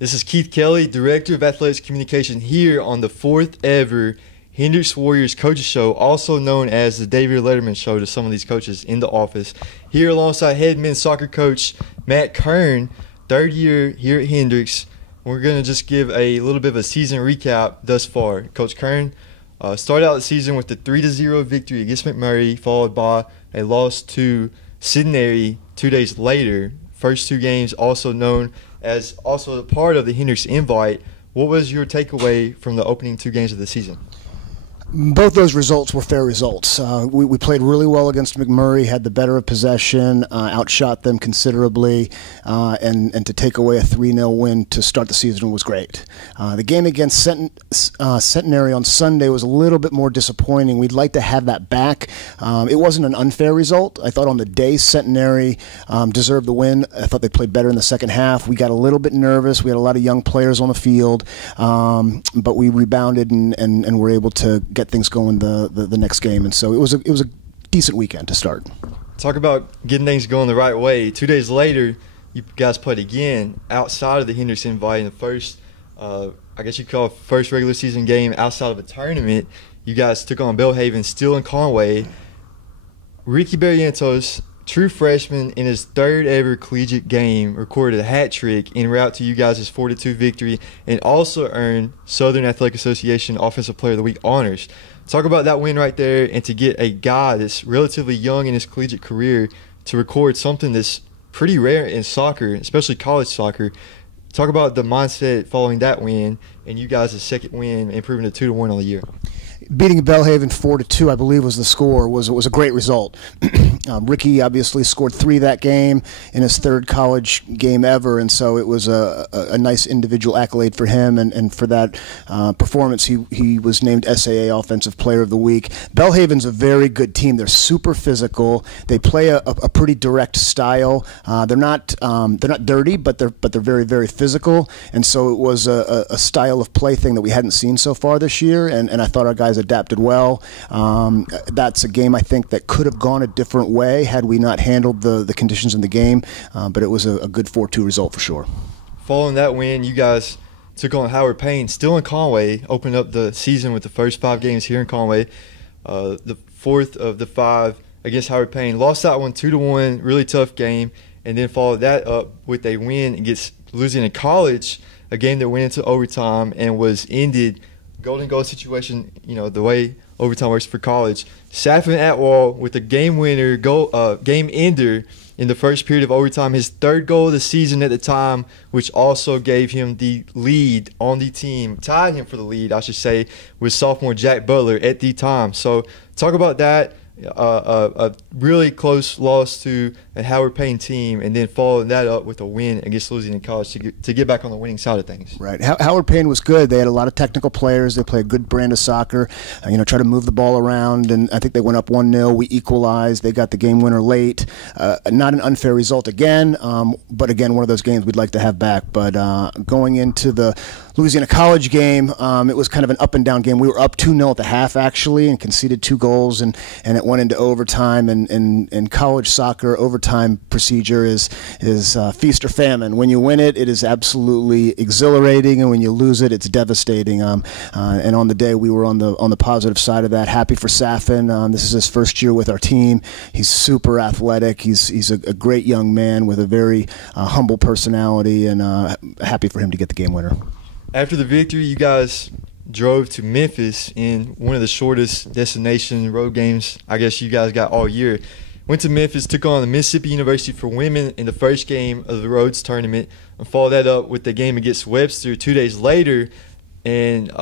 This is Keith Kelly, Director of Athletics Communication, here on the 4th ever Hendrix Warriors Coaches Show, also known as the David Letterman Show to some of these coaches in the office. Here alongside head men's soccer coach Matt Kern, third year here at Hendrix. We're going to just give a little bit of a season recap thus far. Coach Kern started out the season with the 3-0 victory against McMurray, followed by a loss to Centenary 2 days later. First two games also known as also a part of the Hendrix Invite. What was your takeaway from the opening two games of the season? Both those results were fair results. We played really well against McMurray, had the better of possession, outshot them considerably, and to take away a 3-0 win to start the season was great. The game against Centenary on Sunday was a little bit more disappointing. We'd like to have that back. It wasn't an unfair result. I thought on the day Centenary deserved the win. I thought they played better in the second half. We got a little bit nervous. We had a lot of young players on the field, but we rebounded and were able to get things going the next game, and so it was a decent weekend to start. Talk about getting things going the right way. 2 days later, you guys played again outside of the Hendrix Invite in the first, I guess you call it first regular season game outside of a tournament. You guys took on Belhaven, still in Conway. Ricky Barrientos, true freshman, in his third ever collegiate game, recorded a hat trick en route to you guys' 4-2 victory, and also earned Southern Athletic Association Offensive Player of the Week honors. Talk about that win right there, and to get a guy that's relatively young in his collegiate career to record something that's pretty rare in soccer, especially college soccer. Talk about the mindset following that win, and you guys' second win, improving to 2-1 on the year. Beating Belhaven 4-2, I believe, was the score. Was a great result. Ricky obviously scored 3 that game in his third college game ever, and so it was a nice individual accolade for him. And for that performance, he was named SAA Offensive Player of the Week. Belhaven's a very good team. They're super physical. They play a pretty direct style. They're not dirty, but they're very, very physical. And so it was a style of play thing that we hadn't seen so far this year. And I thought our guys adapted well. That's a game I think that could have gone a different way had we not handled the conditions in the game, but it was a good 4-2 result for sure. Following that win, you guys took on Howard Payne, still in Conway, opened up the season with the first 5 games here in Conway. The fourth of the 5 against Howard Payne. Lost that one 2-1, really tough game, and then followed that up with a win against Louisiana College, a game that went into overtime and was ended golden goal situation, you know, the way overtime works for college. Safin Atwell with a game winner, game ender in the first period of overtime, his third goal of the season at the time, which also gave him the lead on the team, tied him for the lead, I should say, with sophomore Jack Butler at the time. So talk about that. A really close loss to a Howard Payne team, and then following that up with a win against Louisiana College to get back on the winning side of things. Right. Howard Payne was good. They had a lot of technical players. They play a good brand of soccer. Try to move the ball around, and I think they went up 1-0. We equalized. They got the game winner late. Not an unfair result again, but again, one of those games we'd like to have back. But going into the Louisiana College game, it was kind of an up and down game. We were up 2-0 at the half actually, and conceded 2 goals, and it went into overtime. And in college soccer, overtime procedure is feast or famine. When you win it, it is absolutely exhilarating, and when you lose it, it's devastating. And on the day, we were on the positive side of that. Happy for Safin. This is his first year with our team. He's super athletic. He's a great young man with a very humble personality, and happy for him to get the game winner. After the victory, you guys drove to Memphis in one of the shortest destination road games I guess you guys got all year. Went to Memphis, took on the Mississippi University for women in the first game of the Rhodes tournament, and followed that up with the game against Webster 2 days later, and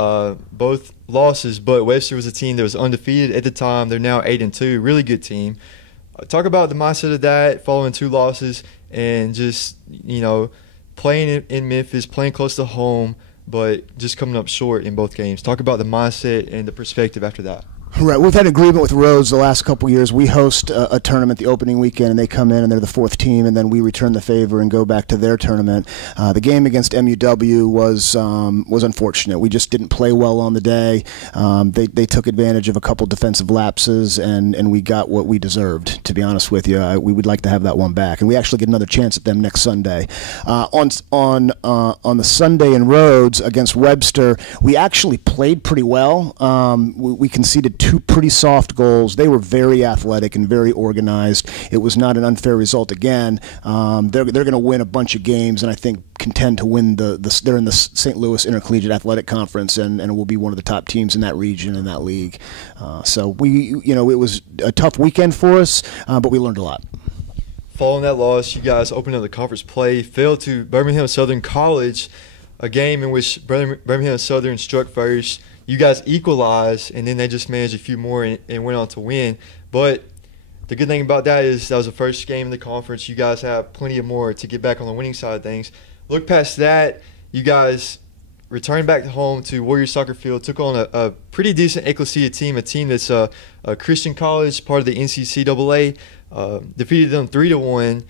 both losses. But Webster was a team that was undefeated at the time. They're now 8-2, really good team. Talk about the mindset of that, following 2 losses, and just playing in Memphis, playing close to home, but just coming up short in both games. Talk about the mindset and the perspective after that. Right, we've had an agreement with Rhodes the last couple years. We host a tournament the opening weekend, and they come in and they're the fourth team, and then we return the favor and go back to their tournament. The game against MUW was unfortunate. We just didn't play well on the day. They took advantage of a couple defensive lapses, and we got what we deserved. To be honest with you, we would like to have that one back, and we actually get another chance at them next Sunday. On the Sunday in Rhodes against Webster, we actually played pretty well. We conceded two pretty soft goals. They were very athletic and very organized. It was not an unfair result again. They're going to win a bunch of games, and I think contend to win they're in the St. Louis Intercollegiate Athletic Conference, and will be one of the top teams in that region, in that league. So it was a tough weekend for us, but we learned a lot. Following that loss, you guys opened up the conference play, fell to Birmingham Southern College, a game in which Birmingham Southern struck first. You guys equalized, and then they just managed a few more and went on to win. But the good thing about that is that was the first game in the conference. You guys have plenty of more to get back on the winning side of things. Look past that, you guys returned back home to Warriors Soccer Field, took on a pretty decent Ecclesia team, a team that's a Christian college, part of the NCCAA, defeated them 3-1.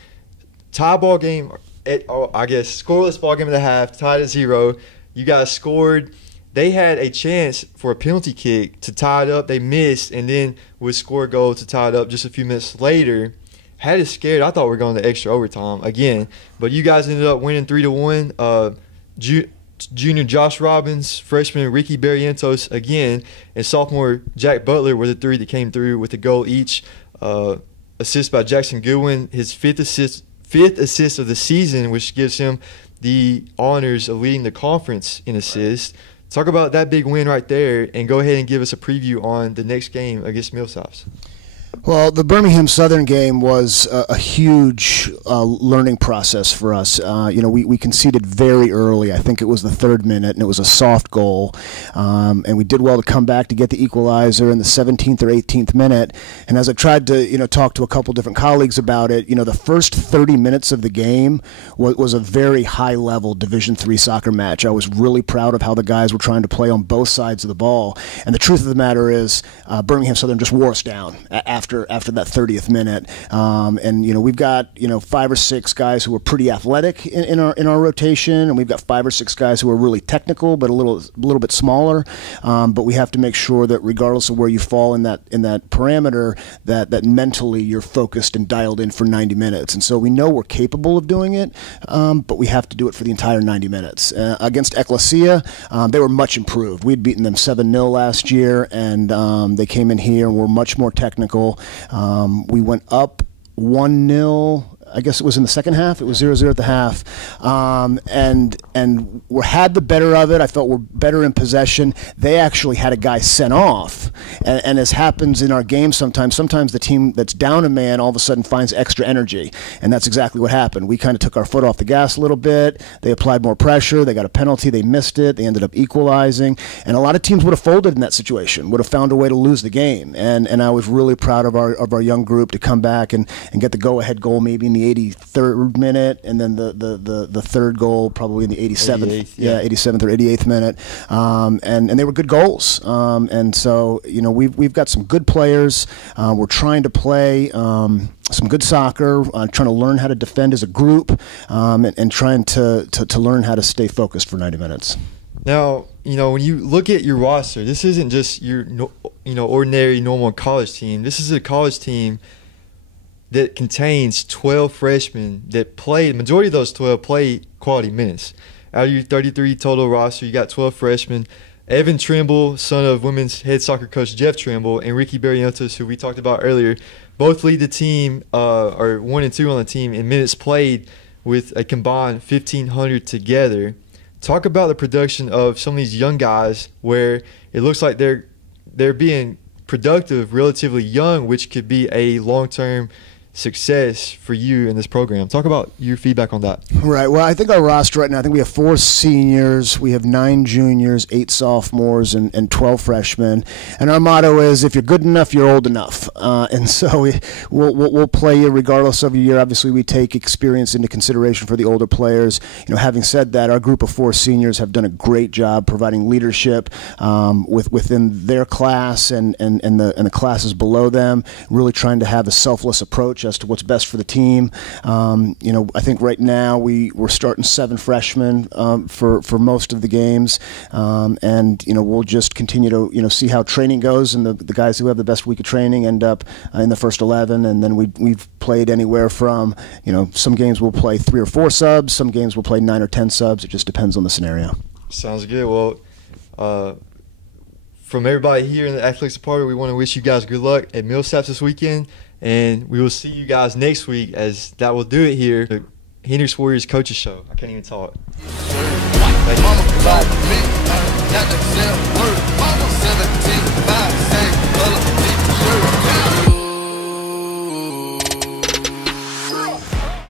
Tie ball game, scoreless ball game at the half, tied at 0. You guys scored. They had a chance for a penalty kick to tie it up. They missed, and then would score a goal to tie it up just a few minutes later. Had us scared. I thought we were going to extra overtime again. But you guys ended up winning 3-1. Junior Josh Robbins, freshman Ricky Barrientos again, and sophomore Jack Butler were the three that came through with a goal each. Assist by Jackson Goodwin, his fifth assist of the season, which gives him the honors of leading the conference in assists. Talk about that big win right there, and go ahead and give us a preview on the next game against Millsaps. Well, the Birmingham Southern game was a huge learning process for us. We conceded very early. I think it was the 3rd minute, and it was a soft goal. And we did well to come back to get the equalizer in the 17th or 18th minute. And as I tried to talk to a couple different colleagues about it, the first 30 minutes of the game was a very high-level Division III soccer match. I was really proud of how the guys were trying to play on both sides of the ball. And the truth of the matter is, Birmingham Southern just wore us down after that 30th minute, and we've got 5 or 6 guys who are pretty athletic in our rotation, and we've got 5 or 6 guys who are really technical but a little bit smaller. But we have to make sure that regardless of where you fall in that parameter, that mentally you're focused and dialed in for 90 minutes. And so we know we're capable of doing it, but we have to do it for the entire 90 minutes. Against Ecclesia, they were much improved. We'd beaten them 7-0 last year, and they came in here and were much more technical. We went up 1-0. I guess it was in the second half. It was 0-0 at the half, and we had the better of it. I felt we're better in possession. They actually had a guy sent off, and as happens in our game sometimes the team that's down a man all of a sudden finds extra energy, and that's exactly what happened. We kind of took our foot off the gas a little bit. They applied more pressure. They got a penalty. They missed it. They ended up equalizing, and a lot of teams would have folded in that situation, would have found a way to lose the game, and I was really proud of our young group to come back and get the go-ahead goal maybe in the 83rd minute, and then the third goal probably in the 87th, 87th or 88th minute, and they were good goals. And so we've got some good players. We're trying to play some good soccer, trying to learn how to defend as a group, and trying to learn how to stay focused for 90 minutes. Now, when you look at your roster, this isn't just your ordinary normal college team. This is a college team that contains 12 freshmen that play. The majority of those 12 play quality minutes. Out of your 33 total roster, you got 12 freshmen. Evan Trimble, son of women's head soccer coach Jeff Trimble, and Ricky Barrientos, who we talked about earlier, both lead the team, or 1 and 2 on the team, in minutes played with a combined 1,500 together. Talk about the production of some of these young guys, where it looks like they're being productive relatively young, which could be a long-term success for you in this program. Talk about your feedback on that. Right. Well, I think our roster right now, I think we have 4 seniors, we have 9 juniors, 8 sophomores, and 12 freshmen. And our motto is, if you're good enough, you're old enough. and so we'll play you regardless of your year. Obviously, we take experience into consideration for the older players. Having said that, our group of 4 seniors have done a great job providing leadership within their class and the classes below them, really trying to have a selfless approach as to what's best for the team. I think right now we're starting 7 freshmen for most of the games, and we'll just continue to see how training goes, and the guys who have the best week of training end up in the first 11, and then we've played anywhere from some games we'll play 3 or 4 subs, some games we'll play 9 or 10 subs. It just depends on the scenario. Sounds good. Well, from everybody here in the athletics department, we want to wish you guys good luck at Millsaps this weekend, and we will see you guys next week, as that will do it here. The Hendrix Warriors Coaches Show. I can't even talk. Thank you.